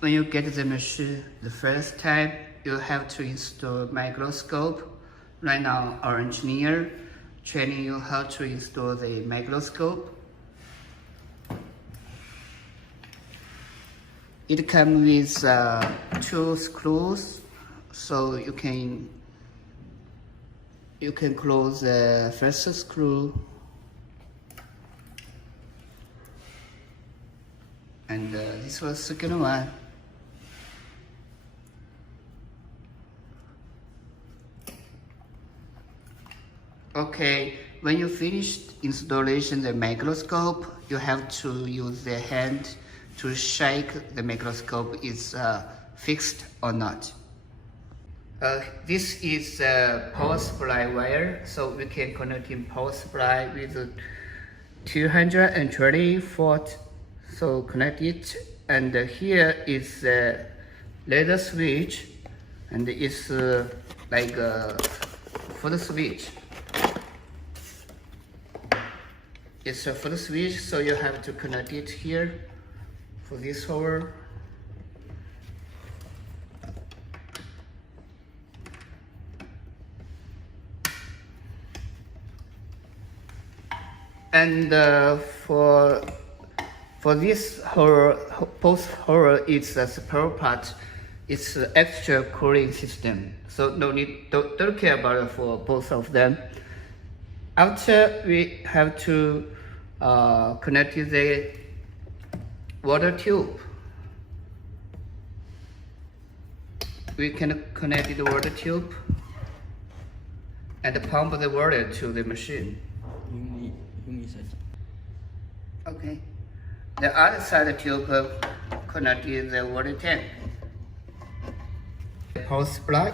When you get the machine the first time, you have to install microscope. Right now, our engineer training you how to install the microscope. It comes with 2 screws, so you can close the first screw and this was the second one. Okay, when you finished installation the microscope, you have to use the hand to check the microscope is fixed or not. This is a power supply wire, so we can connect in power supply with 220 volt. So connect it, and here is the ladder switch, and it's like for the switch. It's for the switch, so you have to connect it here for this hole. And for this hole, both hole, it's a spare part. It's an extra cooling system, so don't care about it for both of them. After we have to connect the water tube. We can connect the water tube and pump the water to the machine. Okay. The other side tube connected the water tank. The power supply.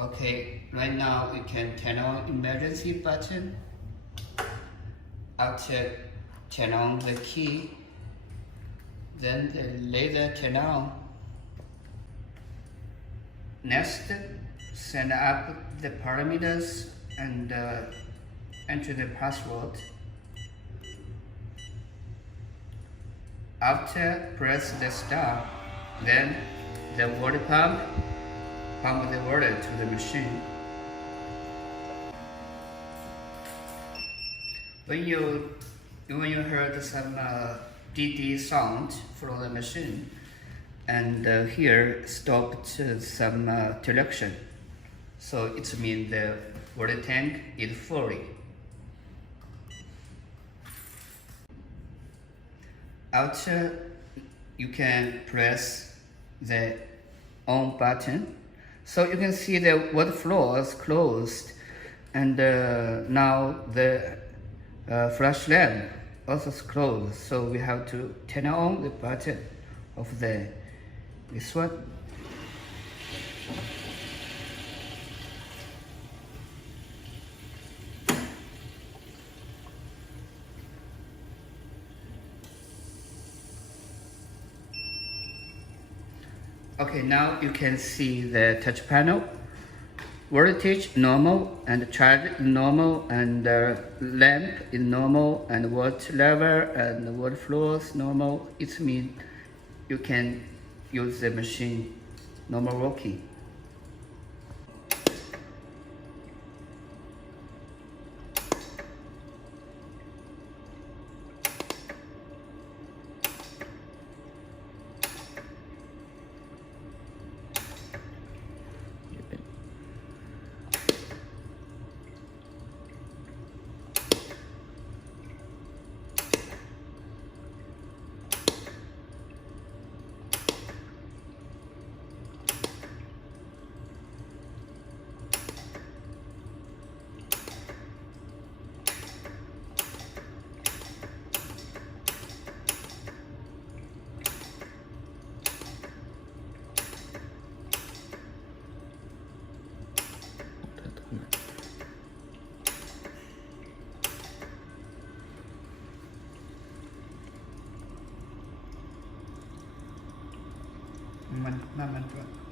Okay, right now we can turn on emergency button. After turn on the key, then the laser turn on. Next, set up the parameters and enter the password. After press the start, then the water pump the water to the machine. When you heard some DD sound from the machine, and here stopped some direction, so it means the water tank is fully. After, you can press the on button, so you can see the water flow is closed, and now the flash lamp also is closed, so we have to turn on the button of this one. Okay, now you can see the touch panel. Voltage normal, and charge normal, and lamp is normal, and water level and water flow is normal. It means you can use the machine normal working.慢慢转。